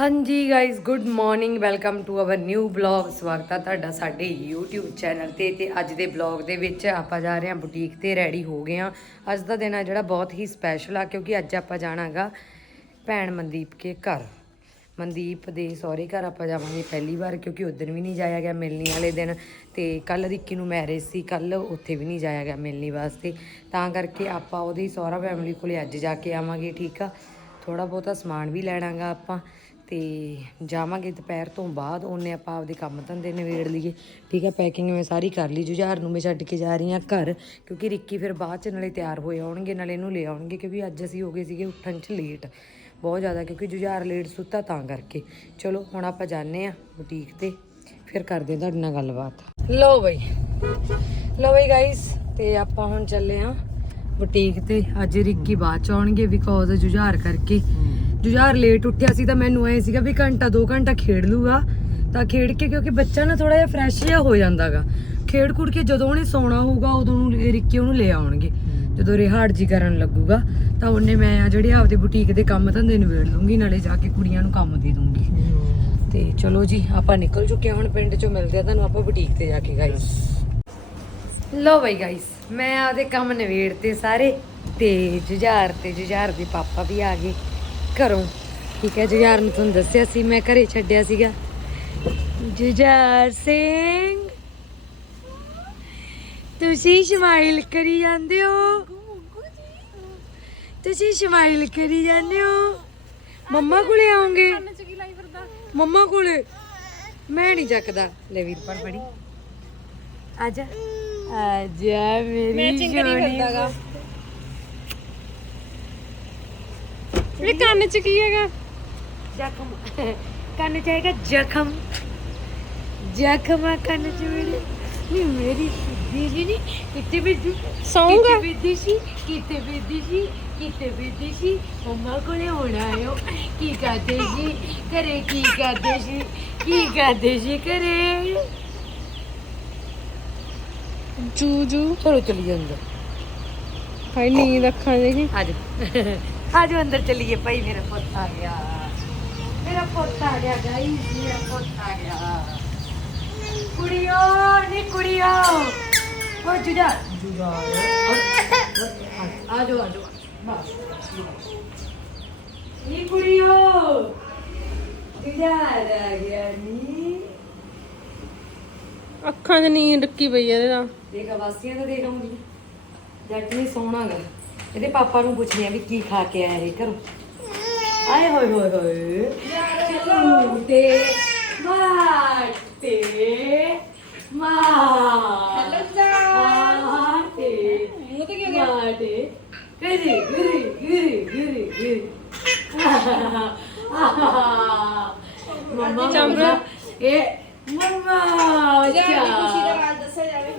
ਹਾਂਜੀ guys good morning welcome to our new blog ਸਵਾਗਤ ਹੈ ਤੁਹਾਡਾ ਸਾਡੇ YouTube ਚੈਨਲ ਤੇ ਤੇ ਅੱਜ ਦੇ ਬਲੌਗ ਦੇ ਵਿੱਚ ਆਪਾਂ ਜਾ ਰਹੇ ਹਾਂ ਬੁਟੀਕ ਤੇ ਰੈਡੀ ਹੋ ਗਏ ਹਾਂ। ਅੱਜ ਦਾ ਦਿਨ ਆ ਜਿਹੜਾ ਬਹੁਤ ਹੀ ਸਪੈਸ਼ਲ ਆ, ਕਿਉਂਕਿ ਅੱਜ ਆਪਾਂ ਜਾਣਾਗਾ ਭੈਣ ਮਨਦੀਪ ਕੇ ਘਰ। ਮਨਦੀਪ ਦੇ ਸਹੁਰੇ ਘਰ ਆਪਾਂ ਜਾਵਾਂਗੇ ਪਹਿਲੀ ਵਾਰ, ਕਿਉਂਕਿ ਉਦੋਂ ਵੀ ਨਹੀਂ ਜਾਇਆ ਗਿਆ ਮਿਲਣੀ ਵਾਲੇ ਦਿਨ। ਤੇ ਕੱਲ ਰਿੱਕੀ ਨੂੰ ਮੈਰਿਜ ਸੀ ਕੱਲ ਉੱਥੇ ਵੀ ਨਹੀਂ ਜਾਇਆ ਗਿਆ ਮਿਲਣੀ ਵਾਸਤੇ। ਤਾਂ ਕਰਕੇ ਆਪਾਂ ਉਹਦੀ ਸਹੁਰਾ ਫੈਮਿਲੀ ਕੋਲੇ ਅੱਜ ਜਾ ਕੇ ਆਵਾਂਗੇ, ਠੀਕ ਆ? ਥੋੜਾ ਬਹੁਤਾ ਸਮਾਨ ਵੀ ਲੈਣਾਗਾ ਆਪਾਂ। ਤੇ ਜਾਵਾਂਗੇ ਦੁਪਹਿਰ ਤੋਂ ਬਾਅਦ, ਉਹਨੇ ਆਪਾਂ ਆਪਦੇ ਕੰਮ ਧੰਦੇ ਨਿਬੇੜ ਲਈਏ। ਠੀਕ ਆ ਪੈਕਿੰਗ ਮੈਂ ਸਾਰੀ ਕਰ ਲਈ, ਜੁਝਾਰ ਨੂੰ ਮੈਂ ਛੱਡ ਕੇ ਜਾ ਰਹੀ ਹਾਂ ਘਰ, ਕਿਉਂਕਿ ਰਿੱਕੀ ਫਿਰ ਬਾਅਦ ਚ ਨਾਲੇ ਤਿਆਰ ਹੋਏ ਆਉਣਗੇ, ਨਾਲੇ ਇਹਨੂੰ ਲੈ ਆਉਣਗੇ, ਕਿਉਂਕਿ ਅੱਜ ਅਸੀਂ ਹੋ ਗਏ ਸੀਗੇ ਉੱਠਣ ਚ ਲੇਟ ਬਹੁਤ ਜ਼ਿਆਦਾ, ਕਿਉਂਕਿ ਜੁਝਾਰ ਲੇਟ ਸੁੱਤਾ ਤਾਂ ਕਰਕੇ। ਚਲੋ, ਹੁਣ ਆਪਾਂ ਜਾਣੇ ਆ ਬੁਟੀਕ ਤੇ, ਫਿਰ ਕਰਦੇ ਤੁਹਾਡੇ ਨਾਲ ਗੱਲਬਾਤ। ਲਓ ਬਈ ਲਓ ਬਈ ਗਾਇਸ ਤੇ ਆਪਾਂ ਹੁਣ ਚੱਲੇ ਆ ਬੁਟੀਕ ਤੇ। ਅੱਜ ਰਿੱਕੀ ਬਾਅਦ ਚ ਆਉਣਗੇ ਬਿਕੋਜ਼ ਜੁਝਾਰ ਕਰਕੇ। ਜੁਝਾਰ ਲੇਟ ਉੱਠਿਆ ਸੀ ਤਾਂ ਮੈਨੂੰ ਐ ਸੀਗਾ ਵੀ ਘੰਟਾ 2 ਘੰਟਾ ਖੇਡ ਲੂਗਾ ਤਾਂ ਖੇਡ ਕੇ ਕਿਉਂਕਿ ਬੱਚਾ ਨਾ ਥੋੜਾ ਜਿਹਾ ਫਰੈਸ਼ ਜਿਹਾ ਹੋ ਜਾਂਦਾਗਾ। ਖੇਡ ਕੁੜ ਕੇ ਜਦੋਂ ਉਹਨੇ ਸੌਣਾ ਹੋਊਗਾ ਉਦੋਂ ਨੂੰ ਰਿੱਕੀ ਉਹਨੂੰ ਲੈ ਆਉਣਗੇ। ਜਦੋਂ ਰਿਹਾੜ ਜੀ ਕਰਨ ਲੱਗੂਗਾ ਤਾਂ ਉਹਨੇ ਮੈਂ ਆ ਜਿਹੜੇ ਆਪਦੇ ਬੁਟੀਕ ਦੇ ਕੰਮ ਧੰਦੇ ਨਿਬੇੜ ਲੂੰਗੀ ਨਾਲੇ ਜਾ ਕੇ ਕੁੜੀਆਂ ਨੂੰ ਕੰਮ ਦੇ ਦੂੰਗੀ। ਤੇ ਚਲੋ ਜੀ ਆਪਾਂ ਨਿਕਲ ਚੁੱਕੇ ਹਾਂ ਹੁਣ ਪਿੰਡ ਚੋਂ ਮਿਲਦੇ ਆ ਤੁਹਾਨੂੰ ਆਪਾਂ ਬੁਟੀਕ ਤੇ ਜਾ ਕੇ ਗਾਈਸ ਲੋ ਬਈ ਗਾਈਸ ਮੈਂ ਆਪਦੇ ਕੰਮ ਨਿਬੇੜ ਤੇ ਸਾਰੇ ਤੇ ਜੁਝਾਰ ਤੇ ਜੁਝਾਰ ਦੇ ਪਾਪਾ ਵੀ ਆ ਗਏ। ਘਰੋਂ। ਠੀਕ ਹੈ ਜੁਝਾਰ ਨੂੰ ਤੁਹਾਨੂੰ ਦੱਸਿਆ ਸੀ ਮੈਂ ਘਰੇ ਛੱਡਿਆ ਸੀਗਾ। ਜੁਝਾਰ ਸਿੰਘ ਤੁਸੀਂ ਸਮਾਈਲ ਕਰੀ ਜਾਂਦੇ ਹੋ? ਤੁਸੀਂ ਸਮਾਈਲ ਕਰੀ ਜਾਂਦੇ ਹੋ? ਮੰਮਾ ਕੋਲੇ ਆਉਂਗੇ। ਮੰਮਾ ਕੋਲੇ। ਮੈਂ ਨਹੀਂ ਚੱਕਦਾ। ਲੈ ਵੀਰ ਪਰ ਫੜੀ ਆਜਾ ਆਜਾ ਮੇਰੀ ਮੈਚਿੰਗ ਕਰੀ ਫਿਰਦਾਗਾ ਇਹ ਕੰਨ ਚ ਕੀ ਹੈਗਾ? ਜ਼ਖਮ। ਕੰਨ ਚ ਹੈਗਾ ਜ਼ਖਮ। ਜ਼ਖਮ ਆ ਕੰਨ ਚ ਮੇਰੇ। ਨਹੀਂ ਮੇਰੀ ਸਿੱਧੀ ਜੀ ਨਹੀਂ। ਕਿਤੇ ਵੀ ਸੌਂਗਾ? ਕਿਤੇ ਵੀ ਸੀ? ਕਿਤੇ ਵੀ ਸੀ? ਕਿਤੇ ਵੀ ਸੀ? ਮੰਮਾ ਕੋਲੇ ਹੋਣਾ ਆਇਓ। ਕੀ ਕਰਦੇ ਸੀ? ਘਰੇ ਕੀ ਕਰਦੇ ਸੀ? ਕੀ ਕਰਦੇ ਸੀ ਘਰੇ? ਜੂ ਜੂ। ਚਲੋ ਚਲੀ ਜਾਂਦੇ। ਹਾਈ ਨੀਂਦ ਅੱਖਾਂ ਦੇਖੀ। ਆਜੋ ਆਜੋ ਅੰਦਰ ਚਲੀਏ ਭਾਈ ਮੇਰਾ ਪੁੱਤ ਆ ਗਿਆ। ਮੇਰਾ ਪੁੱਤ ਆ ਗਿਆ ਗਾਈਸ ਮੇਰਾ ਪੁੱਤ ਆ ਗਿਆ। ਕੁੜੀਓ ਨੀ ਕੁੜੀਓ। ਓ ਜੁਜਾ ਜੁਜਾ ਆਜੋ ਆਜੋ। ਬਸ। ਨੀ ਕੁੜੀਓ। ਜੁਜਾ ਆ ਗਿਆ ਨੀ। ਅੱਖਾਂ 'ਚ ਨੀਂਦ ਡੱਕੀ ਪਈ ਆ ਇਹਦੇ ਤਾਂ। ਦੇਖ ਵਾਸੀਆਂ ਦਾ ਦੇਖ ਆਉਂਦੀ। ਜੱਟ ਨਹੀਂ ਸੋਹਣਾ ਗਾ ਇਹਦੇ ਪਾਪਾ ਨੂੰ ਪੁੱਛਦੀ ਆ ਵੀ ਕੀ ਖਾ ਕੇ ਆਇਆ ਇਹ ਘਰੋਂ। ਆਏ ਹੋਏ ਹੋਏ ਹੋਏ। ਝੂਟੇ ਮਾਟੇ ਮਾ ਮਾਟੇ ਮੂੰਹ ਤੇ ਮਾਟੇ ਗਿਰੀ ਗਿਰੀ ਗਿਰੀ ਗਿਰੀ ਗਿਰੀ ਮਮਾ ਚੰਗਾ। ਇਹ ਮਮਾ ਜਾ ਰਾਜ ਦੱਸਿਆ ਜਾਵੇ।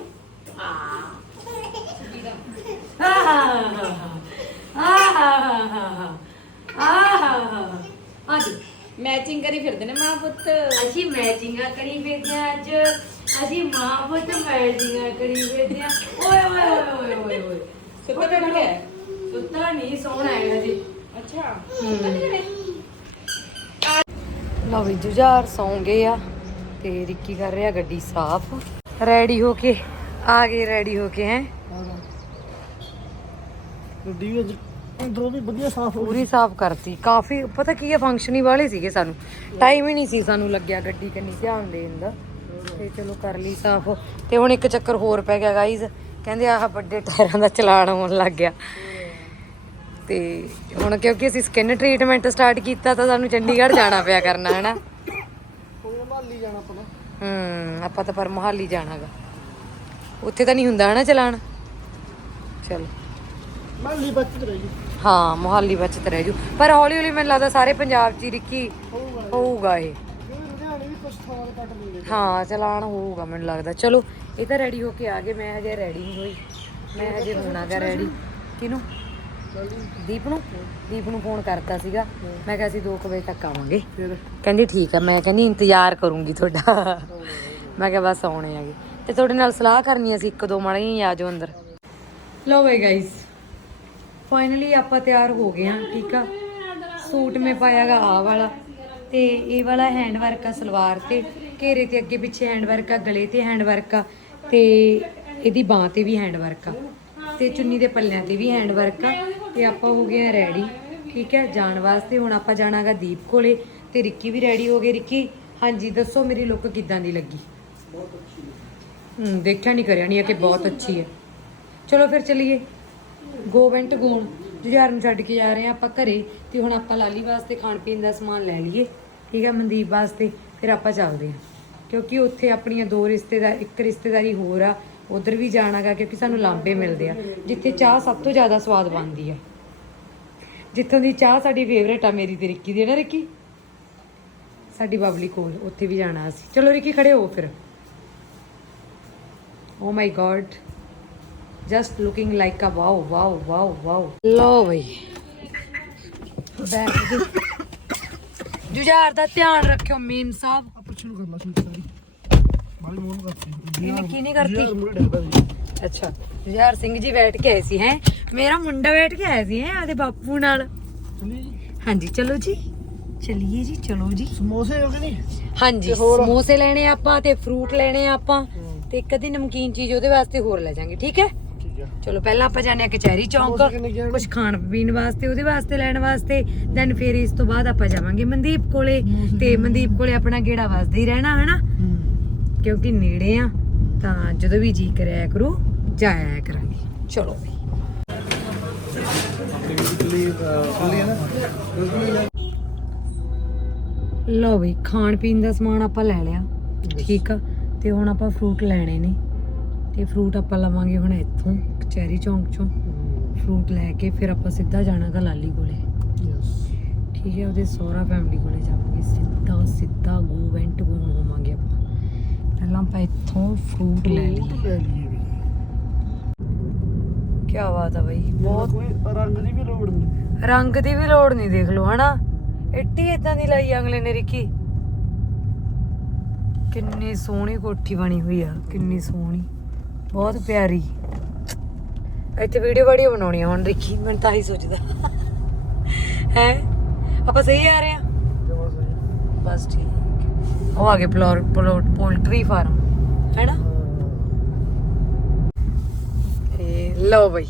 ਅੱਜ ਮੈਚਿੰਗ ਕਰੀ ਫਿਰਦੇ ਨੇ ਮਾਂ ਪੁੱਤ। ਅਸੀਂ ਮੈਚਿੰਗਾਂ ਕਰੀ ਫਿਰਦੇ ਹਾਂ ਅੱਜ। ਅਸੀਂ ਮਾਂ ਪੁੱਤ ਮੈਚਿੰਗਾਂ ਕਰੀ ਫਿਰਦੇ ਹਾਂ। ਓਏ ਓਏ ਓਏ ਓਏ ਓਏ ਸੁੱਤਾ ਬੈਠ ਗਿਆ ਸੁੱਤਾ ਨਹੀਂ ਸੋਹਣਾ ਹੈ ਜੀ। ਅੱਛਾ। ਲਓ ਵੀ ਜੁਝਾਰ ਸੌਂ ਗਏ ਆ ਤੇ ਰਿੱਕੀ ਕਰ ਰਿਹਾ ਗੱਡੀ ਸਾਫ਼। ਰੈਡੀ ਹੋ ਕੇ ਆ ਗਏ ਰੈਡੀ ਹੋ ਕੇ ਹੈ। ਗੱਡੀ ਵੀ ਅੱਜ ਅੰਦਰੋਂ ਵੀ ਵਧੀਆ ਸਾਫ਼ ਹੋ ਪੂਰੀ ਸਾਫ਼ ਕਰਤੀ। ਕਾਫੀ ਪਤਾ ਕੀ ਹੈ ਫੰਕਸ਼ਨ ਹੀ ਵਾਲੇ ਸੀਗੇ ਸਾਨੂੰ। ਟਾਈਮ ਹੀ ਨਹੀਂ ਸੀ ਸਾਨੂੰ ਲੱਗਿਆ ਗੱਡੀ ਕੰਨੀ ਧਿਆਨ ਦੇਣ ਦਾ। ਤੇ ਚਲੋ ਕਰ ਲਈ ਸਾਫ਼। ਤੇ ਹੁਣ ਇੱਕ ਚੱਕਰ ਹੋਰ ਪੈ ਗਿਆ ਗਾਈਜ਼ ਕਹਿੰਦੇ ਆਹ ਵੱਡੇ ਟਾਇਰਾਂ ਦਾ ਚਲਾਨ ਹੋਣ ਲੱਗ ਗਿਆ। ਤੇ ਹੁਣ ਕਿਉਂਕਿ ਅਸੀਂ ਸਕਿਨ ਟ੍ਰੀਟਮੈਂਟ ਸਟਾਰਟ ਕੀਤਾ ਤਾਂ ਸਾਨੂੰ ਚੰਡੀਗੜ੍ਹ ਜਾਣਾ ਪਿਆ ਕਰਨਾ ਹੈ ਨਾ ਹੁਣ ਮਾਲੀ ਜਾਣਾ ਆਪਣਾ। ਹੂੰ ਆਪਾਂ ਤਾਂ ਪਰ ਮੁਹਾਲੀ ਜਾਣਾਗਾ ਉੱਥੇ ਤਾਂ ਨਹੀਂ ਹੁੰਦਾ ਹਨਾ ਚਲਾਨ? ਚਲ। ਮਾਲੀ ਬਚਤ ਰਹੀ ਹਾਂ ਮੁਹਾਲੀ ਬਚਤ ਰਹਿ ਜੂ। ਪਰ ਹੌਲੀ ਹੌਲੀ ਮੈਨੂੰ ਲੱਗਦਾ ਸਾਰੇ ਪੰਜਾਬ 'ਚ ਹੀ ਰਿੱਕੀ ਹੋਊਗਾ ਹੋਊਗਾ ਇਹ। ਕਿਉਂਕਿ ਲੁਧਿਆਣੇ ਵੀ ਕੁਝ ਥਾਂ ਤੇ ਕੱਟ ਦਿੰਦੇ ਹਾਂ ਚਲਾਨ ਹੋਊਗਾ ਮੈਨੂੰ ਲੱਗਦਾ। ਚਲੋ ਇਹ ਤਾਂ ਰੈਡੀ ਹੋ ਕੇ ਆ ਗਏ। ਮੈਂ ਹਜੇ ਰੈਡੀ ਨਹੀਂ ਹੋਈ। ਮੈਂ ਹਜੇ ਹੋਣਾਗਾ ਰੈਡੀ ਕਿਹਨੂੰ? ਦੀਪ ਨੂੰ? ਦੀਪ ਨੂੰ ਫੋਨ ਕਰਤਾ ਸੀਗਾ। ਮੈਂ ਕਿਹਾ ਅਸੀਂ 2 ਵਜੇ ਤੱਕ ਆਵਾਂਗੇ। ਕਹਿੰਦੀ ਠੀਕ ਆ। ਮੈਂ ਕਹਿੰਦੀ ਇੰਤਜ਼ਾਰ ਕਰੂੰਗੀ ਤੁਹਾਡਾ। ਮੈਂ ਕਿਹਾ ਬਸ ਆਉਣੇ ਆਗੇ ਤੇ ਤੁਹਾਡੇ ਨਾਲ ਸਲਾਹ ਕਰਨੀ ਸੀ ਇੱਕ ਦੋ ਮਾੜੇ ਹੀ ਆ ਜਾਓ ਅੰਦਰ। ਲੋ ਵੇ ਗਾਇਸ ਫਾਈਨਲੀ ਆਪਾਂ ਤਿਆਰ ਹੋ ਗਏ ਹਾਂ ਠੀਕ ਆ? ਸੂਟ ਮੈਂ ਪਾਇਆਗਾ ਆ ਵਾਲਾ ਤੇ ਇਹ ਵਾਲਾ ਹੈਂਡ ਵਰਕ ਆ ਸਲਵਾਰ ਤੇ ਘੇਰੇ ਤੇ ਅੱਗੇ ਪਿੱਛੇ ਹੈਂਡ ਵਰਕ ਆ ਗਲੇ ਤੇ ਹੈਂਡ ਵਰਕ ਆ ਤੇ ਇਹਦੀ ਬਾਹ ਤੇ ਵੀ ਹੈਂਡ ਵਰਕ ਆ ਤੇ ਚੁੰਨੀ ਦੇ ਪੱਲਿਆਂ ਤੇ ਵੀ ਹੈਂਡ ਵਰਕ ਆ ਤੇ ਆਪਾਂ ਹੋ ਗਏ ਆ ਰੈਡੀ ਠੀਕ ਹੈ ਜਾਣ ਵਾਸਤੇ ਹੁਣ ਆਪਾਂ ਜਾਣਾਗਾ ਦੀਪ ਕੋਲੇ ਤੇ ਰਿੱਕੀ ਵੀ ਰੈਡੀ ਹੋ ਗਏ। ਰਿੱਕੀ ਹਾਂਜੀ ਦੱਸੋ ਮੇਰੀ ਲੁੱਕ ਕਿੱਦਾਂ ਦੀ ਲੱਗੀ? ਹੂੰ ਦੇਖਿਆ ਨਹੀਂ ਕਰਿਆ ਨਹੀਂ ਆ ਕਿ ਬਹੁਤ ਅੱਛੀ ਹੈ ਚਲੋ ਫਿਰ ਚਲੀਏ। ਗੋਵੈਂਟ ਗੋਣ ਜੁਝਾਰ ਨੂੰ ਛੱਡ ਕੇ ਜਾ ਰਹੇ ਆ ਆਪਾਂ ਘਰੇ ਤੇ ਹੁਣ ਆਪਾਂ ਲਾਲੀ ਵਾਸਤੇ ਖਾਣ ਪੀਣ ਦਾ ਸਮਾਨ ਲੈ ਲਈਏ, ਠੀਕ ਆ ਮਨਦੀਪ ਵਾਸਤੇ, ਫਿਰ ਆਪਾਂ ਚੱਲਦੇ ਹਾਂ ਕਿਉਂਕਿ ਉੱਥੇ ਆਪਣੀਆਂ ਦੋ ਰਿਸ਼ਤੇਦਾਰ, ਇੱਕ ਰਿਸ਼ਤੇਦਾਰੀ ਹੋਰ ਆ, ਉਧਰ ਵੀ ਜਾਣਾਗਾ ਕਿਉਂਕਿ ਸਾਨੂੰ ਲਾਂਬੇ ਮਿਲਦੇ ਆ, ਜਿੱਥੇ ਚਾਹ ਸਭ ਤੋਂ ਜ਼ਿਆਦਾ ਸਵਾਦ ਬਣਦੀ ਆ। ਜਿੱਥੋਂ ਦੀ ਚਾਹ ਸਾਡੀ ਫੇਵਰੇਟ ਆ ਮੇਰੀ ਤੇ ਰਿੱਕੀ ਦੀ ਨਾ ਰਿੱਕੀ? ਸਾਡੀ ਬਬਲੀ ਕੋਲ, ਉੱਥੇ ਵੀ ਜਾਣਾ ਅਸੀਂ। ਚਲੋ ਰਿੱਕੀ, ਖੜੇ ਹੋ ਫਿਰ। ਓ my god just looking like a wow wow wow wow ਲੋ ਬਈ। ਬੈਠ ਗਈ ਜੁਝਾਰ ਦਾ ਧਿਆਨ ਰੱਖਿਓ ਮੀਮ ਸਾਹਿਬ। ਆ ਪਿੱਛੇ ਨੂੰ ਕਰ ਲਾ ਸ਼ੂਟ ਸਾਰੀ। ਬਾਲੀ ਮੂੰਹ ਨੂੰ ਕਰਤੀ। ਇਹਨੇ ਕੀ ਨਹੀਂ ਕਰਤੀ? ਅੱਛਾ ਜੁਝਾਰ ਸਿੰਘ ਜੀ ਬੈਠ ਕੇ ਆਏ ਸੀ ਹੈ? ਮੇਰਾ ਮੁੰਡਾ ਬੈਠ ਕੇ ਆਇਆ ਸੀ ਹੈ ਆਦੇ ਬਾਪੂ ਨਾਲ। ਹਾਂਜੀ ਚਲੋ ਜੀ। ਚਲਿਏ ਜੀ ਚਲੋ ਜੀ। ਸਮੋਸੇ ਹੋ ਗਏ ਨਹੀਂ ਹਾਂਜੀ? ਸਮੋਸੇ ਲੈਣੇ ਆਪਾਂ ਤੇ ਫਰੂਟ ਲੈਣੇ ਆਪਾਂ ਤੇ ਇੱਕ ਅੱਧੀ ਨਮਕੀਨ ਚੀਜ਼ ਉਹਦੇ ਵਾਸਤੇ ਹੋਰ ਲੈ ਜਾਾਂਗੇ ਠੀਕ ਹੈ? ਚਲੋ ਪਹਿਲਾਂ ਆਪਾਂ ਜਾਣੇ ਆ ਕਚਹਿਰੀ ਚੌਂਕ? ਕੁਝ ਖਾਣ ਪੀਣ ਵਾਸਤੇ ਉਹਦੇ ਵਾਸਤੇ ਲੈਣ ਵਾਸਤੇ ਦੈਨ ਫਿਰ ਇਸ ਤੋਂ ਬਾਅਦ ਆਪਾਂ ਜਾਵਾਂਗੇ ਮਨਦੀਪ ਕੋਲੇ। ਤੇ ਮਨਦੀਪ ਕੋਲੇ ਆਪਣਾ ਗੇੜਾ ਵੱਜਦਾ ਹੀ ਰਹਿਣਾ ਹਨਾ? ਕਿਉਂਕਿ ਨੇੜੇ ਆ ਤਾਂ ਜਦੋਂ ਵੀ ਜੀ ਕਰਿਆ ਕਰੂ ਜਾਇਆ ਕਰਾਂਗੇ। ਚਲੋ ਨਾ ਲਓ ਬਈ ਖਾਣ ਪੀਣ ਦਾ ਸਮਾਨ ਆਪਾਂ ਲੈ ਲਿਆ ਠੀਕ ਆ? ਤੇ ਹੁਣ ਆਪਾਂ ਫਰੂਟ ਲੈਣੇ ਨੇ। ਤੇ ਫਰੂਟ ਆਪਾਂ ਲਵਾਂਗੇ ਹੁਣ ਇੱਥੋਂ। ਕਚਹਿਰੀ ਚੌਂਕ ਚੋਂ ਫਰੂਟ ਲੈ ਕੇ ਫਿਰ ਆਪਾਂ ਸਿੱਧਾ ਜਾਣਾਗਾ ਲਾਲੀ ਕੋਲੇ। ਯੈਸ ਠੀਕ ਹੈ ਉਹਦੇ ਸਹੁਰਾ ਫੈਮਿਲੀ ਕੋਲੇ ਜਾਵਾਂਗੇ। ਸਿੱਧਾ ਸਿੱਧਾ ਗੋ ਵੈਂਟ ਗੋ ਹੋਵਾਂਗੇ ਆਪਾਂ। ਪਹਿਲਾਂ ਆਪਾਂ ਇੱਥੋਂ ਫਰੂਟ ਲੈ ਲਈਏ। ਕੀ ਬਾਤ ਆ ਬਈ ਬਹੁਤ ਰੰਗ ਦੀ ਵੀ ਲੋੜ ਨਹੀਂ। ਰੰਗ ਦੀ ਵੀ ਲੋੜ ਨਹੀਂ ਦੇਖ ਲਓ ਹਨਾ? ਇੱਟੀ ਇਦਾਂ ਦੀ ਲਾਈ ਅਗਲੇ ਨੇ ਰਿੱਕੀ। ਕਿੰਨੀ ਸੋਹਣੀ ਕੋਠੀ ਬਣੀ ਹੋਈ ਆ ਕਿੰਨੀ ਸੋਹਣੀ। ਬਹੁਤ ਪਿਆਰੀ। ਇੱਥੇ ਵੀਡੀਓ ਵੀਡੀਓ ਬਣਾਉਣੀ ਆ ਹੁਣ ਦੇਖੀ ਮੈਂ ਤਾਂ ਹੀ ਸੋਚਦਾ। ਹੈ? ਆਪਾਂ ਸਹੀ ਆ ਰਹੇ ਆ? ਬਸ ਠੀਕ। ਉਹ ਆ ਗਏ ਪਲੋਟ ਪੋਲਟਰੀ ਫਾਰਮ, ਹੈਨਾ? ਇਹ ਲਓ ਬਈ,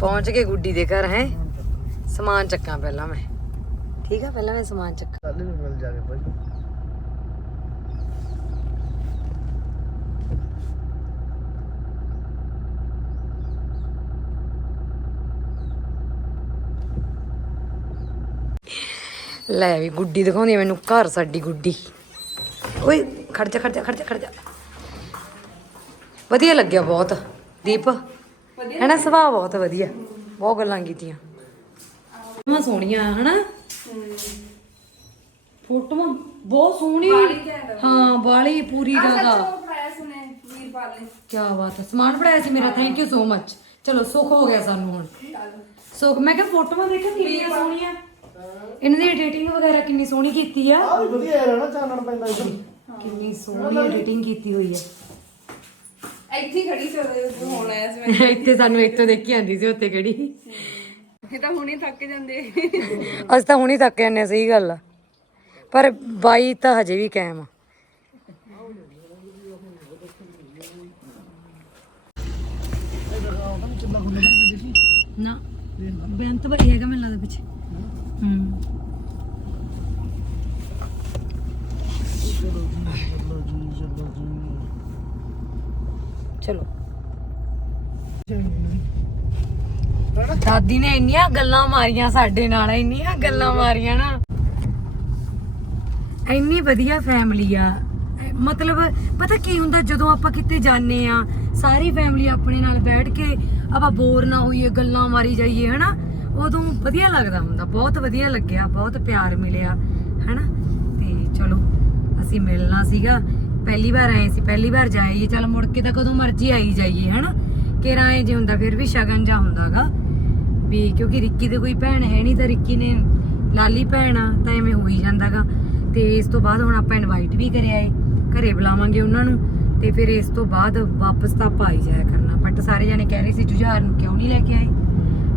ਪਹੁੰਚ ਗਏ ਗੁੱਡੀ ਦੇ ਘਰ, ਹੈ? ਸਮਾਨ ਚੱਕਾਂ ਪਹਿਲਾਂ ਮੈਂ। ਠੀਕ ਆ, ਪਹਿਲਾਂ ਮੈਂ ਸਮਾਨ ਚੱਕਾਂ। ਕੱਲ ਨੂੰ ਮਿਲ ਜਾਗੇ ਭਾਈ ਲੈ ਵੀ ਗੁੱਡੀ ਦਿਖਾਉਂਦੀ ਆ ਮੈਨੂੰ ਘਰ ਸਾਡੀ ਗੁੱਡੀ। ਓਏ ਖੜ ਜਾ ਖੜ ਜਾ ਖੜ ਜਾ ਖੜ ਜਾ। ਵਧੀਆ ਲੱਗਿਆ ਬਹੁਤ ਦੀਪ। ਹੈ ਨਾ ਸੁਭਾਅ ਬਹੁਤ ਵਧੀਆ। ਬਹੁਤ ਗੱਲਾਂ ਕੀਤੀਆਂ। ਫੋਟੋਆਂ ਸੋਹਣੀਆਂ ਹਨਾ? ਫੋਟੋਆਂ ਬਹੁਤ ਸੋਹਣੀ ਹਾਂ ਬਾਲੀ ਪੂਰੀ ਜ਼ਿਆਦਾ। ਕੀ ਬਾਤ ਹੈ ਸਮਾਨ ਪੜਾਇਆ ਸੀ ਮੇਰਾ ਥੈਂਕ ਯੂ ਸੋ ਮੱਚ ਚਲੋ ਸੁੱਖ ਹੋ ਗਿਆ ਸਾਨੂੰ ਹੁਣ। ਸੁੱਖ ਮੈਂ ਕਿਹਾ ਫੋਟੋਆਂ ਦੇਖਾਂ ਕਿੰਨੀਆਂ ਸੋਹਣੀਆਂ। ਇਹਨਾਂ ਦੀ ਐਡੀਟਿੰਗ ਵਗੈਰਾ ਕਿੰਨੀ ਸੋਹਣੀ ਕੀਤੀ ਆ। ਆ ਵੀ ਵਧੀਆ ਯਾਰ ਨਾ ਚਾਨਣ ਪੈਂਦਾ ਇੱਧਰ। ਕਿੰਨੀ ਸੋਹਣੀ ਐਡੀਟਿੰਗ ਕੀਤੀ ਹੋਈ ਹੈ ਇੱਥੇ ਹੀ ਖੜੀ ਸੀ ਉਹਦੇ ਹੁਣ ਆਇਆ ਸੀ ਮੈਂ। ਇੱਥੇ ਸਾਨੂੰ ਇੱਥੋਂ ਦੇਖੀ ਆਂਦੀ ਸੀ ਉੱਥੇ ਕਿਹੜੀ। ਇਹ ਤਾਂ ਹੁਣੇ ਥੱਕ ਜਾਂਦੇ। ਅਸੀਂ ਤਾਂ ਹੁਣੀ ਥੱਕ ਜਾਂਦੇ ਹਾਂ, ਸਹੀ ਗੱਲ ਆ। ਪਰ ਬਾਈ ਤਾਂ ਹਜੇ ਵੀ ਕਾਇਮ ਆ। ਨਾ ਬੈਂਤ ਬੜੀ ਹੈਗਾ ਮੈਨੂੰ ਲੱਗਦਾ ਪਿੱਛੇ ਹੂੰ ਚਲੋ ਜੀ ਚਲੋ ਜੀ ਚਲੋ। ਦਾਦੀ ਨੇ ਇੰਨੀਆਂ ਗੱਲਾਂ ਮਾਰੀਆਂ ਸਾਡੇ ਨਾਲ, ਇੰਨੀਆਂ ਗੱਲਾਂ ਮਾਰੀਆਂ ਨਾ। ਇੰਨੀ ਵਧੀਆ ਫੈਮਿਲੀ ਆ। ਮਤਲਬ ਪਤਾ ਕੀ ਹੁੰਦਾ, ਜਦੋਂ ਆਪਾਂ ਕਿਤੇ ਜਾਂਦੇ ਆ, ਸਾਰੀ ਫੈਮਿਲੀ ਆਪਣੇ ਨਾਲ ਬੈਠ ਕੇ ਆਪਾਂ ਬੋਰ ਨਾ ਹੋਈਏ, ਗੱਲਾਂ ਮਾਰੀ ਜਾਈਏ, ਹਨਾ? ਉਦੋਂ ਵਧੀਆ ਲੱਗਦਾ ਹੁੰਦਾ, ਬਹੁਤ ਵਧੀਆ ਲੱਗਿਆ, ਬਹੁਤ ਪਿਆਰ ਮਿਲਿਆ, ਹਨਾ? ਤੇ ਚਲੋ, ਅਸੀਂ ਮਿਲਣਾ ਸੀਗਾ। ਪਹਿਲੀ ਵਾਰ ਆਏ ਸੀ, ਪਹਿਲੀ ਵਾਰ ਜਾਈਏ, ਚਲ ਮੁੜ ਕੇ ਤਾਂ ਕਦੋਂ ਮਰਜ਼ੀ ਆਈ ਜਾਈਏ, ਹਨਾ? ਕਿ ਰਾਏ ਜੇ ਹੁੰਦਾ, ਫਿਰ ਵੀ ਸ਼ਗਨ ਜਾ ਹੁੰਦਾਗਾ। ਵੀ ਕਿਉਂਕਿ ਰਿੱਕੀ ਦੇ ਕੋਈ ਭੈਣ ਹੈ ਨਹੀਂ, ਤਾਂ ਰਿੱਕੀ ਨੇ ਲਾਲੀ ਭੈਣ ਆ, ਤਾਂ ਐਵੇਂ ਹੋ ਹੀ ਜਾਂਦਾਗਾ। ਤੇ ਇਸ ਤੋਂ ਬਾਅਦ ਹੁਣ ਆਪਾਂ ਇਨਵਾਈਟ ਵੀ ਕਰਿਆ ਏ, ਘਰੇ ਬੁਲਾਵਾਂਗੇ ਉਹਨਾਂ ਨੂੰ, ਤੇ ਫਿਰ ਇਸ ਤੋਂ ਬਾਅਦ ਵਾਪਸ ਤਾਂ ਆਪਾਂ ਆਈ ਜਾਇਆ ਕਰਨਾ। ਬਟ ਸਾਰੇ ਜਾਣੇ ਕਹਿ ਰਹੇ ਸੀ, ਜੁਝਾਰ ਨੂੰ ਕਿਉਂ ਨਹੀਂ ਲੈ ਕੇ ਆਏ?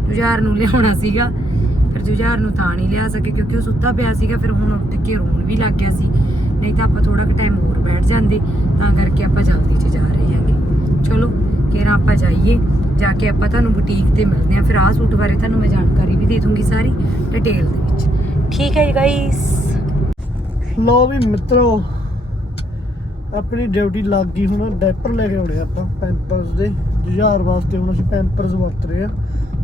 ਜੁਝਾਰ ਨੂੰ ਲਿਆਉਣਾ ਸੀਗਾ, ਫਿਰ ਜੁਝਾਰ ਨੂੰ ਤਾਂ ਨਹੀਂ ਲਿਆ ਸਕੇ, ਕਿਉਂਕਿ ਉਹ ਸੁੱਤਾ ਪਿਆ ਸੀਗਾ, ਫਿਰ ਹੁਣ ਉੱਠ ਕੇ ਰੋਣ ਵੀ ਲੱਗ ਗਿਆ ਸੀ। ਨਹੀਂ ਤਾਂ ਆਪਾਂ ਥੋੜਾ ਕੁ ਟਾਈਮ ਹੋਰ ਬੈਠ ਜਾਂਦੇ, ਤਾਂ ਕਰਕੇ ਆਪਾਂ ਜਲਦੀ 'ਚ ਜਾ ਰਹੇ ਹਾਂਗੇ। ਚਲੋ ਕਿਹੜਾ ਆਪਾਂ ਜਾਈਏ, ਜਾ ਕੇ ਆਪਾਂ ਤੁਹਾਨੂੰ ਬੁਟੀਕ ਤੇ ਮਿਲਦੇ ਆ ਫਿਰ ਆਹ ਸੂਟ ਬਾਰੇ ਤੁਹਾਨੂੰ ਮੈਂ ਜਾਣਕਾਰੀ ਵੀ ਦੇ ਦੂੰਗੀ ਸਾਰੀ ਡਿਟੇਲ ਦੇ ਵਿੱਚ। ਠੀਕ ਹੈ ਜੀ ਗਾਇਸ ਲੋ ਵੀ ਮਿੱਤਰੋ, ਆਪਣੀ ਡਿਊਟੀ ਲੱਗ ਗਈ ਹੁਣ ਡਾਇਪਰ ਲੈ ਕੇ ਆਉਣੇ ਆ ਆਪਾਂ ਪੈਂਪਰਸ ਦੇ। ਜੁਝਾਰ ਵਾਸਤੇ ਹੁਣ ਅਸੀਂ ਪੈਂਪਰਸ ਵਰਤ ਰਹੇ ਆ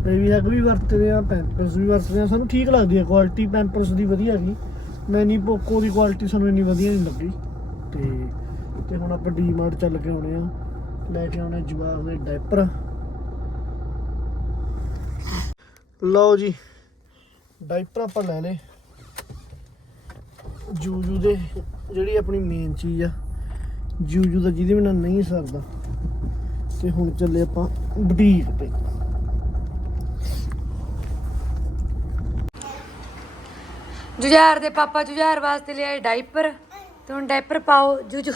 ਬੇਬੀ ਹੈਗ ਵੀ ਵਰਤਦੇ ਆ ਪੈਂਪਰਸ ਵੀ ਵਰਤਦੇ ਆ ਸਾਨੂੰ ਠੀਕ ਲੱਗਦੀ ਆ ਕੁਆਲਿਟੀ ਪੈਂਪਰਸ ਦੀ ਵਧੀਆ ਹੈਗੀ। ਮੈਨੀ ਪੋਕੋ ਦੀ ਕੁਆਲਿਟੀ ਸਾਨੂੰ ਇੰਨੀ ਵਧੀਆ ਨਹੀਂ ਲੱਗੀ। ਤੇ ਤੇ ਹੁਣ ਆਪਾਂ ਡੀਮਾਰਟ ਚੱਲ ਕੇ ਆਉਣੇ ਆ। ਲੈ ਕੇ ਆਉਣੇ ਜਵਾਬ ਦੇ ਡਾਇਪਰ ਲਓ ਜੀ ਡਾਇਪਰ ਆਪਾਂ ਲੈ ਲਏ। ਜੂਜੂ ਦੇ, ਜਿਹੜੀ ਆਪਣੀ ਮੇਨ ਚੀਜ਼ ਆ। ਜੂਜੂ ਦਾ ਜਿਹਦੇ ਬਿਨਾਂ ਨਹੀਂ ਸਰਦਾ। ਤੇ ਹੁਣ ਚੱਲੇ ਆਪਾਂ ਬੁਟੀਕ ਤੇ। ਜੁਝਾਰ ਦੇ ਪਾਪਾ ਜੁਝਾਰ ਵਾਸਤੇ ਲਿਆਏ ਡਾਈਪਰ ਤੇ ਹੁਣ ਡਾਈਪਰ ਪਾਓ ਜੁਜੂ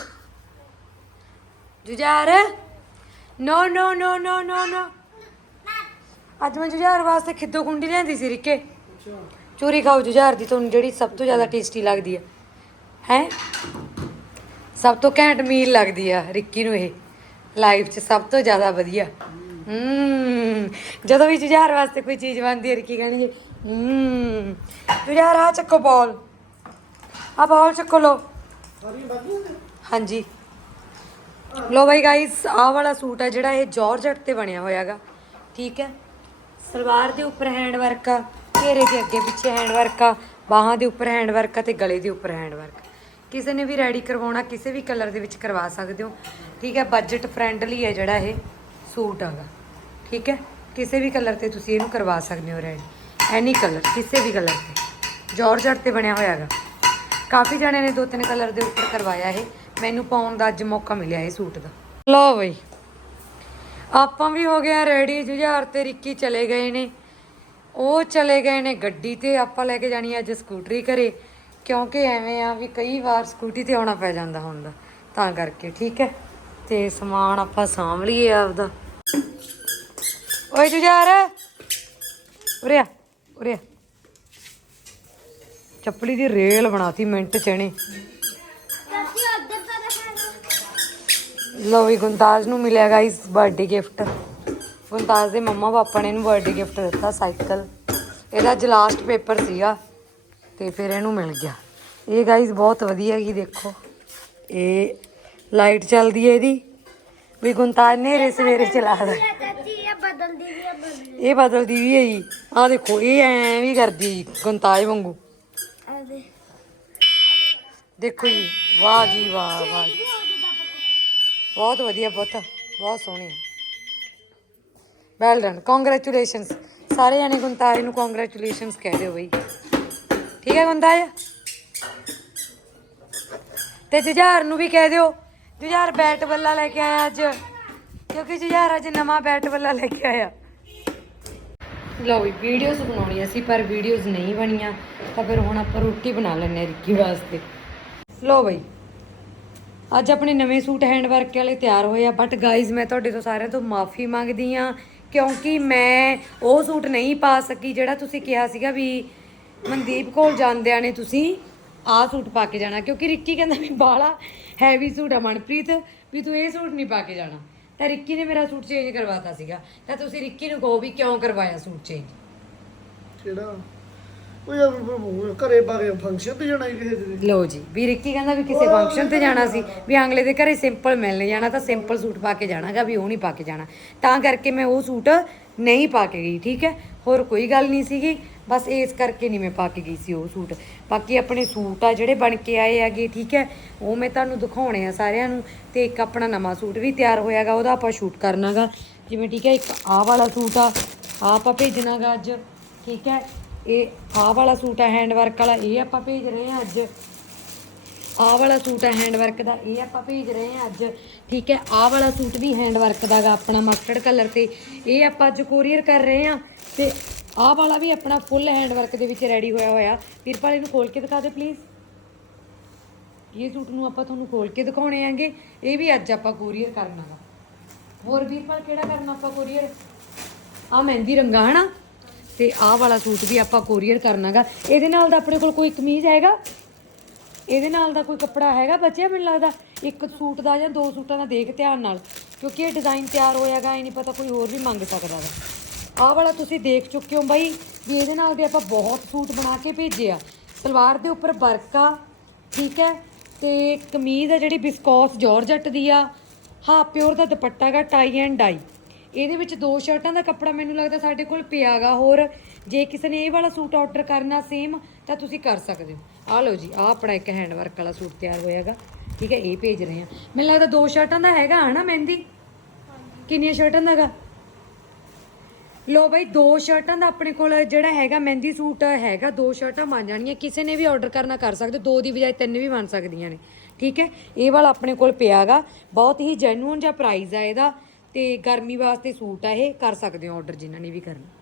ਜੁਝਾਰ। ਨੋ ਨੋ ਨੋ ਨੋ ਨੋ ਨੋ। ਅੱਜ ਮੈਂ ਜੁਝਾਰ ਵਾਸਤੇ ਖਿੱਦੋ ਕੁੰਡੀ ਲਿਆਂਦੀ ਸੀ, ਰਿੱਕੇ। ਚੂਰੀ ਖਾਓ ਜੁਝਾਰ ਦੀ, ਤੁਹਾਨੂੰ ਜਿਹੜੀ ਸਭ ਤੋਂ ਜ਼ਿਆਦਾ ਟੇਸਟੀ ਲੱਗਦੀ ਹੈ ਹੈ? ਸਭ ਤੋਂ ਘੈਂਟ ਮੀਲ ਲੱਗਦੀ ਆ, ਰਿੱਕੀ ਨੂੰ ਇਹ। ਲਾਈਫ 'ਚ ਸਭ ਤੋਂ ਜ਼ਿਆਦਾ ਵਧੀਆ। ਹੂੰ। ਜਦੋਂ ਵੀ ਜੁਝਾਰ ਵਾਸਤੇ ਕੋਈ ਚੀਜ਼ ਬਣਦੀ ਹੈ ਰਿੱਕੀ ਕਹਿਣਗੇ ਹੂੰ। ਯਾਰ ਆ ਚੱਕੋ ਬਾਲ। ਆ ਬਾਲ ਚੱਕੋ ਲੋ ਹਾਂਜੀ। ਲੋ ਬਾਈ ਗਾਇਸ ਆਹ ਵਾਲਾ ਸੂਟ ਆ ਜਿਹੜਾ ਇਹ ਜਾਰਜਟ ਤੇ ਬਣਿਆ ਹੋਇਆਗਾ। ਠੀਕ ਹੈ? ਸਲਵਾਰ ਦੇ ਉੱਪਰ ਹੈਂਡ ਵਰਕ ਆ, ਘੇਰੇ ਦੇ ਅੱਗੇ ਪਿੱਛੇ ਹੈਂਡ ਵਰਕ ਆ, ਬਾਹਾਂ ਦੇ ਉੱਪਰ ਹੈਂਡ ਵਰਕ ਆ ਤੇ ਗਲੇ ਦੇ ਉੱਪਰ ਹੈਂਡ ਵਰਕ ਕਿਸੇ ਨੇ ਵੀ ਰੈਡੀ ਕਰਵਾਉਣਾ, ਕਿਸੇ ਵੀ ਕਲਰ ਦੇ ਵਿੱਚ ਕਰਵਾ ਸਕਦੇ ਹੋ। ਠੀਕ ਹੈ? ਬਜਟ ਫ੍ਰੈਂਡਲੀ ਹੈ ਜਿਹੜਾ ਇਹ ਸੂਟ ਹੈਗਾ ਠੀਕ ਹੈ? ਕਿਸੇ ਵੀ ਕਲਰ ਤੇ ਤੁਸੀਂ ਇਹਨੂੰ ਕਰਵਾ ਸਕਦੇ ਹੋ ਰੈਡੀ ਐਨੀ ਕਲਰ ਕਿਸੇ ਵੀ ਕਲਰ ਤੇ। ਜਾਰਜਟ ਤੇ ਬਣਿਆ ਹੋਇਆ ਹੈਗਾ। ਕਾਫੀ ਜਣਿਆਂ ਨੇ ਦੋ ਤਿੰਨ ਕਲਰ ਦੇ ਉੱਪਰ ਕਰਵਾਇਆ ਇਹ। ਮੈਨੂੰ ਪਾਉਣ ਦਾ ਅੱਜ ਮੌਕਾ ਮਿਲਿਆ ਇਹ ਸੂਟ ਦਾ। ਲਓ ਬਈ, ਆਪਾਂ ਵੀ ਹੋ ਗਏ ਰੈਡੀ ਜੁਝਾਰ ਤੇ ਰਿੱਕੀ ਚਲੇ ਗਏ ਨੇ। ਉਹ ਚਲੇ ਗਏ ਨੇ ਗੱਡੀ ਤੇ, ਆਪਾਂ ਲੈ ਕੇ ਜਾਣੀ ਅੱਜ ਸਕੂਟਰੀ ਘਰੇ। ਕਿਉਂਕਿ ਐਵੇਂ ਆ ਵੀ ਕਈ ਵਾਰ ਸਕੂਟੀ ਤੇ ਆਉਣਾ ਪੈ ਜਾਂਦਾ ਹੁੰਦਾ। ਤਾਂ ਕਰਕੇ, ਠੀਕ ਹੈ? ਤੇ ਸਮਾਨ ਆਪਾਂ ਸਾਂਭ ਲਈਏ ਆਪਦਾ। ਓਏ ਜੁਝਾਰ, ਉਰੇ ਆ। ਉਰੇ ਆ। ਚੱਪਲੀ ਦੀ ਰੇਲ ਬਣਾਤੀ ਮਿੰਟ ਚ ਇਹਨੇ। ਲੋ ਵੀ ਗੁੰਤਾਜ ਨੂੰ ਮਿਲਿਆ ਗਾਇਸ ਬਰਥਡੇ ਗਿਫਟ ਗੁੰਤਾਜ ਦੇ ਮੰਮਾ ਪਾਪਾ ਨੇ ਇਹਨੂੰ ਬਰਥਡੇ ਗਿਫਟ ਦਿੱਤਾ ਸਾਈਕਲ। ਇਹਦਾ ਅੱਜ ਲਾਸਟ ਪੇਪਰ ਸੀਗਾ ਤੇ ਫਿਰ ਇਹਨੂੰ ਮਿਲ ਗਿਆ। ਇਹ ਗਾਇਸ ਬਹੁਤ ਵਧੀਆ ਹੈਗੀ ਦੇਖੋ। ਇਹ ਲਾਈਟ ਚੱਲਦੀ ਹੈ ਇਹਦੀ। ਵੀ ਗੁੰਤਾਜ ਨੇਰੇ ਸਵੇਰੇ ਚਲਾ ਦੇ ਇਹ ਬਦਲਦੀ ਵੀ ਹੈ ਜੀ। ਆਹ ਦੇਖੋ ਇਹ ਐਂ ਵੀ ਕਰਦੀ ਗੁੰਤਾਜ ਵਾਂਗੂ। ਦੇਖੋ ਜੀ ਵਾਹ ਜੀ ਵਾਹ ਵਾਹ। ਬਹੁਤ ਵਧੀਆ ਪੁੱਤ ਬਹੁਤ ਸੋਹਣੀ। ਵੈਲ ਡਨ ਕੰਗ੍ਰੈਚੁਲੇਸ਼ਨਸ ਸਾਰੇ ਜਾਣੇ ਗੁੰਤਾਜ ਨੂੰ ਕੰਗ੍ਰੈਚੁਲੇਸ਼ਨਸ ਕਹਿ ਦਿਓ ਬਈ। ਠੀਕ ਹੈ ਗੁੰਤਾਜ? ਤੇ ਜੁਝਾਰ ਨੂੰ ਵੀ ਕਹਿ ਦਿਓ। ਜੁਝਾਰ ਬੈਟ ਬੱਲਾ ਲੈ ਕੇ ਆਇਆ ਅੱਜ। ਕਿਉਂਕਿ ਜੁਝਾਰ ਅੱਜ ਨਵਾਂ ਬੈਟ ਬੱਲਾ ਲੈ ਕੇ ਆਇਆ। ਲਓ ਵੀ ਵੀਡੀਓਜ਼ ਬਣਾਉਣੀਆਂ ਸੀ, ਪਰ ਵੀਡੀਓਜ਼ ਨਹੀਂ ਬਣੀਆਂ, ਤਾਂ ਫਿਰ ਹੁਣ ਆਪਾਂ ਰੋਟੀ ਬਣਾ ਲੈਣੇ ਰਿੱਕੀ ਵਾਸਤੇ। ਲਓ ਬਈ, ਅੱਜ ਆਪਣੇ ਨਵੇਂ ਸੂਟ ਹੈਂਡ ਵਰਕ ਵਾਲੇ ਤਿਆਰ ਹੋਏ ਆ ਬਟ ਗਾਇਜ਼ ਮੈਂ ਤੁਹਾਡੇ ਤੋਂ ਸਾਰਿਆਂ ਤੋਂ ਮਾਫੀ ਮੰਗਦੀ ਆ ਕਿਉਂਕਿ ਮੈਂ ਉਹ ਸੂਟ ਨਹੀਂ ਪਾ ਸਕੀ ਜਿਹੜਾ ਤੁਸੀਂ ਕਿਹਾ ਸੀਗਾ ਵੀ ਮਨਦੀਪ ਕੋਲ ਜਾਂਦਿਆਂ ਨੇ ਤੁਸੀਂ ਆਹ ਸੂਟ ਪਾ ਕੇ ਜਾਣਾ, ਕਿਉਂਕਿ ਰਿੱਕੀ ਕਹਿੰਦਾ ਵੀ ਬਾਲਾ ਹੈਵੀ ਸੂਟ ਆ ਮਨਪ੍ਰੀਤ, ਵੀ ਤੂੰ ਇਹ ਸੂਟ ਨਹੀਂ ਪਾ ਕੇ ਜਾਣਾ। ਤਾਂ ਰਿੱਕੀ ਨੇ ਮੇਰਾ ਸੂਟ ਚੇਂਜ ਕਰਵਾਤਾ ਸੀਗਾ। ਤਾਂ ਤੁਸੀਂ ਰਿੱਕੀ ਨੂੰ ਕਹੋ ਵੀ ਕਿਉਂ ਕਰਵਾਇਆ ਸੂਟ ਚੇਂਜ ਕਿਹੜਾ? ਉਹ ਯਾਰ ਘਰੇ ਕੇ ਫੰਕਸ਼ਨ ਤੇ ਜਾਣਾ ਸੀ ਕਿਸੇ ਦੇ। ਲਓ ਜੀ ਵੀ ਰਿੱਕੀ ਕਹਿੰਦਾ ਵੀ ਕਿਸੇ ਫੰਕਸ਼ਨ ਤੇ ਜਾਣਾ ਸੀ ਵੀ ਅਗਲੇ ਦੇ ਘਰੇ ਸਿੰਪਲ ਮਿਲਣ ਜਾਣਾ ਤਾਂ ਸਿੰਪਲ ਸੂਟ ਪਾ ਕੇ ਜਾਣਾਗਾ ਵੀ ਉਹ ਨਹੀਂ ਪਾ ਕੇ ਜਾਣਾ। ਤਾਂ ਕਰਕੇ ਮੈਂ ਉਹ ਸੂਟ ਨਹੀਂ ਪਾ ਕੇ ਗਈ ਠੀਕ ਹੈ? ਹੋਰ ਕੋਈ ਗੱਲ ਨਹੀਂ ਸੀਗੀ। ਬਸ ਇਸ ਕਰਕੇ ਨਹੀਂ ਮੈਂ ਪਾ ਕੇ ਗਈ ਸੀ ਉਹ ਸੂਟ। ਬਾਕੀ ਆਪਣੇ ਸੂਟ ਆ ਜਿਹੜੇ ਬਣ ਕੇ ਆਏ ਹੈਗੇ, ਠੀਕ ਹੈ, ਉਹ ਮੈਂ ਤੁਹਾਨੂੰ ਦਿਖਾਉਣੇ ਆ ਸਾਰਿਆਂ ਨੂੰ ਤੇ ਇੱਕ ਆਪਣਾ ਨਵਾਂ ਸੂਟ ਵੀ ਤਿਆਰ ਹੋਇਆਗਾ, ਉਹਦਾ ਆਪਾਂ ਸ਼ੂਟ ਕਰਨਾਗਾ। ਜਿਵੇਂ ਠੀਕ ਹੈ, ਇੱਕ ਆਹ ਵਾਲਾ ਸੂਟ ਆ, ਆਹ ਆਪਾਂ ਭੇਜਣਾਗਾ ਅੱਜ, ਠੀਕ ਹੈ, ਇਹ ਆਹ ਵਾਲਾ ਸੂਟ ਆ ਹੈਂਡ ਵਰਕ ਵਾਲਾ, ਇਹ ਆਪਾਂ ਭੇਜ ਰਹੇ ਹਾਂ ਅੱਜ। ਆਹ ਵਾਲਾ ਸੂਟ ਹੈ ਹੈਂਡ ਵਰਕ ਦਾ, ਇਹ ਆਪਾਂ ਭੇਜ ਰਹੇ ਹਾਂ ਅੱਜ। ਠੀਕ ਹੈ, ਆਹ ਵਾਲਾ ਸੂਟ ਵੀ ਹੈਂਡ ਵਰਕ ਦਾਗਾ ਆਪਣਾ ਮਸਟਰਡ ਕਲਰ ਤੇ। ਇਹ ਆਪਾਂ ਅੱਜ ਕੋਰੀਅਰ ਕਰ ਰਹੇ ਹਾਂ ਤੇ ਆਹ ਵਾਲਾ ਵੀ ਆਪਣਾ ਫੁੱਲ ਹੈਂਡ ਵਰਕ ਦੇ ਵਿੱਚ ਰੈਡੀ ਹੋਇਆ ਹੋਇਆ। ਵੀਰਪਾਲ, ਇਹਨੂੰ ਖੋਲ ਕੇ ਦਿਖਾ ਦੇ ਪਲੀਜ਼ ਇਹ ਸੂਟ ਨੂੰ ਆਪਾਂ ਤੁਹਾਨੂੰ ਖੋਲ ਕੇ ਦਿਖਾਉਣੇ ਆਂਗੇ ਇਹ ਵੀ ਅੱਜ ਆਪਾਂ ਕੋਰੀਅਰ ਕਰਨਾਗਾ ਹੋਰ ਵੀਰਪਾਲ, ਕਿਹੜਾ ਕਰਨਾ ਆਪਾਂ ਕੋਰੀਅਰ ਆ ਮਹਿੰਦੀ ਰੰਗਾ, ਹਨਾ? ਤੇ ਆਹ ਵਾਲਾ ਸੂਟ ਵੀ ਆਪਾਂ ਕੋਰੀਅਰ ਕਰਨਾਗਾ ਇਹਦੇ ਨਾਲ ਦਾ ਆਪਣੇ ਕੋਲ ਕੋਈ ਕਮੀਜ਼ ਹੈਗਾ? ਇਹਦੇ ਨਾਲ ਦਾ ਕੋਈ ਕੱਪੜਾ ਹੈਗਾ ਬਚਿਆ ਮੈਨੂੰ ਲੱਗਦਾ? ਇੱਕ ਸੂਟ ਦਾ ਜਾਂ ਦੋ ਸੂਟਾਂ ਦਾ ਦੇਖ ਧਿਆਨ ਨਾਲ। ਕਿਉਂਕਿ ਇਹ ਡਿਜ਼ਾਈਨ ਤਿਆਰ ਹੋਇਆਗਾ ਇਹ ਨਹੀਂ ਪਤਾ ਕੋਈ ਹੋਰ ਵੀ ਮੰਗ ਸਕਦਾ ਵਾ। ਆਹ ਵਾਲਾ ਤੁਸੀਂ ਦੇਖ ਚੁੱਕੇ ਹੋ ਬਾਈ, ਵੀ ਇਹਦੇ ਨਾਲ ਦੇ ਆਪਾਂ ਬਹੁਤ ਸੂਟ ਬਣਾ ਕੇ ਭੇਜੇ ਆ। ਸਲਵਾਰ ਦੇ ਉੱਪਰ ਵਰਕਾ ਠੀਕ ਹੈ? ਤੇ ਕਮੀਜ਼ ਆ ਜਿਹੜੀ ਬਿਸਕੌਸ ਜਾਰਜਟ ਦੀ ਆ, ਹਾਂ, ਪਿਓਰ ਦਾ ਦੁਪੱਟਾ ਗਾ ਟਾਈ ਐਂਡ ਡਾਈ ਇਹਦੇ ਵਿੱਚ ਦੋ ਸ਼ਰਟਾਂ ਦਾ ਕੱਪੜਾ ਮੈਨੂੰ ਲੱਗਦਾ ਸਾਡੇ ਕੋਲ ਪਿਆਗਾ ਹੋਰ। ਜੇ ਕਿਸੇ ਨੇ ਇਹ ਵਾਲਾ ਸੂਟ ਆਰਡਰ ਕਰਨਾ ਸੇਮ ਤਾਂ ਤੁਸੀਂ ਕਰ ਸਕਦੇ ਹੋ। ਆ ਲਓ ਜੀ, ਆਹ ਆਪਣਾ ਇੱਕ ਹੈਂਡ ਵਰਕ ਵਾਲਾ ਸੂਟ ਤਿਆਰ ਹੋਇਆਗਾ ਠੀਕ ਹੈ, ਇਹ ਭੇਜ ਰਹੇ ਆ। ਮੈਨੂੰ ਲੱਗਦਾ ਦੋ ਸ਼ਰਟਾਂ ਦਾ ਹੈਗਾ ਹਨਾ ਮਹਿੰਦੀ? ਕਿੰਨੀਆਂ ਸ਼ਰਟਾਂ ਦਾ ਹੈਗਾ ਲੋ ਬਾਈ, ਦੋ ਸ਼ਰਟਾਂ ਦਾ ਆਪਣੇ ਕੋਲ ਜਿਹੜਾ ਹੈਗਾ, ਮਹਿੰਦੀ ਸੂਟ ਹੈਗਾ, ਦੋ ਸ਼ਰਟਾਂ ਬਣ ਜਾਣੀਆਂ ਕਿਸੇ ਨੇ ਵੀ ਆਰਡਰ ਕਰਨਾ ਕਰ ਸਕਦੇ ਹੋ। ਦੋ ਦੀ ਬਜਾਏ ਤਿੰਨ ਵੀ ਬਣ ਸਕਦੀਆਂ ਨੇ। ਠੀਕ ਹੈ? ਇਹ ਵਾਲਾ ਆਪਣੇ ਕੋਲ ਪਿਆਗਾ ਬਹੁਤ ਹੀ ਜੈਨੂਅਨ ਜਿਹਾ ਪ੍ਰਾਈਸ ਆ ਇਹਦਾ ਤੇ ਗਰਮੀ ਵਾਸਤੇ ਸੂਟ ਆ ਇਹ, ਕਰ ਸਕਦੇ ਹੋ ਆਰਡਰ ਜਿਨ੍ਹਾਂ ਨੇ ਵੀ ਕਰਨਾ।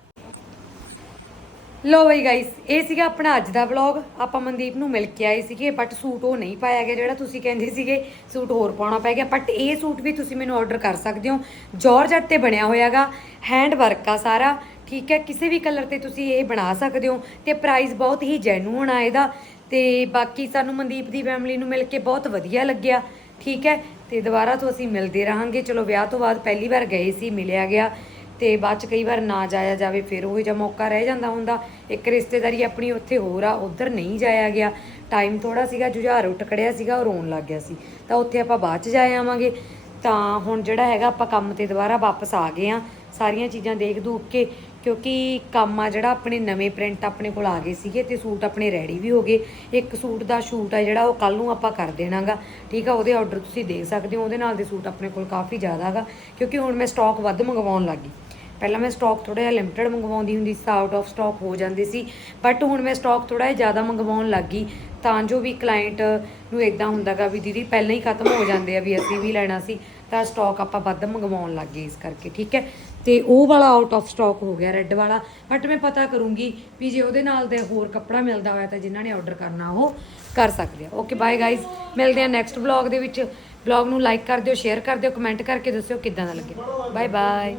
ਲੋ ਬਈ ਗਾਇਸ ਇਹ ਸੀਗਾ ਆਪਣਾ ਅੱਜ ਦਾ ਵਲੌਗ ਆਪਾਂ ਮਨਦੀਪ ਨੂੰ ਮਿਲ ਕੇ ਆਏ ਸੀਗੇ ਬਟ ਸੂਟ ਉਹ ਨਹੀਂ ਪਾਇਆ ਗਿਆ ਜਿਹੜਾ ਤੁਸੀਂ ਕਹਿੰਦੇ ਸੀਗੇ। ਸੂਟ ਹੋਰ ਪਾਉਣਾ ਪੈ ਗਿਆ ਬਟ ਇਹ ਸੂਟ ਵੀ ਤੁਸੀਂ ਮੈਨੂੰ ਆਰਡਰ ਕਰ ਸਕਦੇ ਹੋ। ਜਾਰਜਟ ਤੇ ਬਣਿਆ ਹੋਇਆਗਾ ਹੈਂਡ ਵਰਕ ਆ ਸਾਰਾ, ਠੀਕ ਹੈ? ਕਿਸੇ ਵੀ ਕਲਰ ਤੇ ਤੁਸੀਂ ਇਹ ਬਣਾ ਸਕਦੇ ਹੋ ਤੇ ਪ੍ਰਾਈਸ ਬਹੁਤ ਹੀ ਜੈਨੂਨ ਆ ਇਹਦਾ। ਤੇ ਬਾਕੀ ਸਾਨੂੰ ਮਨਦੀਪ ਦੀ ਫੈਮਿਲੀ ਨੂੰ ਮਿਲ ਕੇ ਬਹੁਤ ਵਧੀਆ ਲੱਗਿਆ, ਠੀਕ ਹੈ? ਤੇ ਦੁਬਾਰਾ ਤੋਂ ਅਸੀਂ ਮਿਲਦੇ ਰਹਾਂਗੇ। ਚਲੋ, ਵਿਆਹ ਤੋਂ ਬਾਅਦ ਪਹਿਲੀ ਵਾਰ ਗਏ ਸੀ, ਮਿਲਿਆ ਗਿਆ। ਤੇ ਬਾਅਦ ਚ ਕਈ ਵਾਰ ਨਾ ਜਾਇਆ ਜਾਵੇ, ਫਿਰ ਉਹ ਜਿਹਾ ਮੌਕਾ ਰਹਿ ਜਾਂਦਾ ਹੁੰਦਾ। ਇੱਕ ਰਿਸ਼ਤੇਦਾਰੀ ਆਪਣੀ ਉੱਥੇ ਹੋਰ ਆ, ਉਧਰ ਨਹੀਂ ਜਾਇਆ ਗਿਆ। ਟਾਈਮ ਥੋੜਾ ਸੀਗਾ, ਜੁਝਾਰ ਉੱਠ ਸੀਗਾ, ਉਹ ਰੋਣ ਲੱਗ ਗਿਆ ਸੀ। ਤਾਂ ਉੱਥੇ ਆਪਾਂ ਬਾਅਦ ਚ ਜਾ ਆਵਾਂਗੇ। ਤਾਂ ਹੁਣ ਜਿਹੜਾ ਹੈਗਾ, ਆਪਾਂ ਕੰਮ ਤੇ ਦੁਬਾਰਾ ਵਾਪਸ ਆ ਗਏ ਆ ਸਾਰੀਆਂ ਚੀਜ਼ਾਂ ਦੇਖ ਦੂਖ ਕੇ ਕਿਉਂਕਿ ਕੰਮ ਆ ਜਿਹੜਾ ਆਪਣੇ ਨਵੇਂ ਪ੍ਰਿੰਟ ਆਪਣੇ ਕੋਲ ਆ ਗਏ ਸੀਗੇ ਤੇ ਸੂਟ ਆਪਣੇ ਰੈਡੀ ਵੀ ਹੋ ਗਏ। ਇੱਕ ਸੂਟ ਦਾ ਸ਼ੂਟ ਆ ਜਿਹੜਾ ਉਹ ਕੱਲ ਨੂੰ ਆਪਾਂ ਕਰ ਦੇਣਾਗਾ। ਠੀਕ ਆ, ਉਹਦੇ ਆਰਡਰ ਤੁਸੀਂ ਦੇ ਸਕਦੇ ਹੋ, ਉਹਦੇ ਨਾਲ ਦੇ ਸੂਟ ਆਪਣੇ ਕੋਲ ਕਾਫੀ ਜ਼ਿਆਦਾਗਾ ਕਿਉਂਕਿ ਹੁਣ ਮੈਂ ਸਟਾਕ ਵੱਧ ਮੰਗਵਾਉਣ ਲੱਗ ਗਈ। ਪਹਿਲਾਂ ਮੈਂ ਸਟਾਕ ਥੋੜਾ ਜਿਹਾ ਲਿਮਟਿਡ ਮੰਗਵਾਉਂਦੀ ਹੁੰਦੀ ਸੀ ਆਊਟ ਆਫ ਸਟਾਕ ਹੋ ਜਾਂਦੇ ਸੀ। ਬਟ ਹੁਣ ਮੈਂ ਸਟਾਕ ਥੋੜਾ ਜਿਹਾ ਜ਼ਿਆਦਾ ਮੰਗਵਾਉਣ ਲੱਗ ਗਈ। ਤਾਂ ਜੋ ਵੀ ਕਲਾਇੰਟ ਨੂੰ ਇਦਾਂ ਹੁੰਦਾਗਾ ਵੀ ਦੀਦੀ ਪਹਿਲਾਂ ਹੀ ਖਤਮ ਹੋ ਜਾਂਦੇ ਆ ਵੀ ਅਸੀਂ ਵੀ ਲੈਣਾ ਸੀ, ਤਾਂ ਸਟਾਕ ਆਪਾਂ ਵੱਧ ਮੰਗਵਾਉਣ ਲੱਗ ਗਏ ਇਸ ਕਰਕੇ, ਠੀਕ ਹੈ। ਤੇ ਉਹ ਵਾਲਾ ਆਊਟ ਆਫ ਸਟਾਕ ਹੋ ਗਿਆ ਰੈੱਡ ਵਾਲਾ। ਬਟ ਮੈਂ ਪਤਾ ਕਰੂੰਗੀ ਵੀ ਜੇ ਉਹਦੇ ਨਾਲ ਦੇ ਹੋਰ ਕੱਪੜਾ ਮਿਲਦਾ ਹੋਇਆ ਤਾਂ ਜਿਨ੍ਹਾਂ ਨੇ ਆਰਡਰ ਕਰਨਾ, ਉਹ ਕਰ ਸਕਦੇ ਆ। ਓਕੇ ਬਾਏ ਗਾਇਜ਼ ਮਿਲਦੇ ਆ ਨੈਕਸਟ ਵਲੌਗ ਦੇ ਵਿੱਚ। ਵਲੌਗ ਨੂੰ ਲਾਈਕ ਕਰ ਦਿਓ ਸ਼ੇਅਰ ਕਰ ਦਿਓ ਕਮੈਂਟ ਕਰਕੇ ਦੱਸਿਓ ਕਿੱਦਾਂ ਦਾ ਲੱਗਿਆ। Bye bye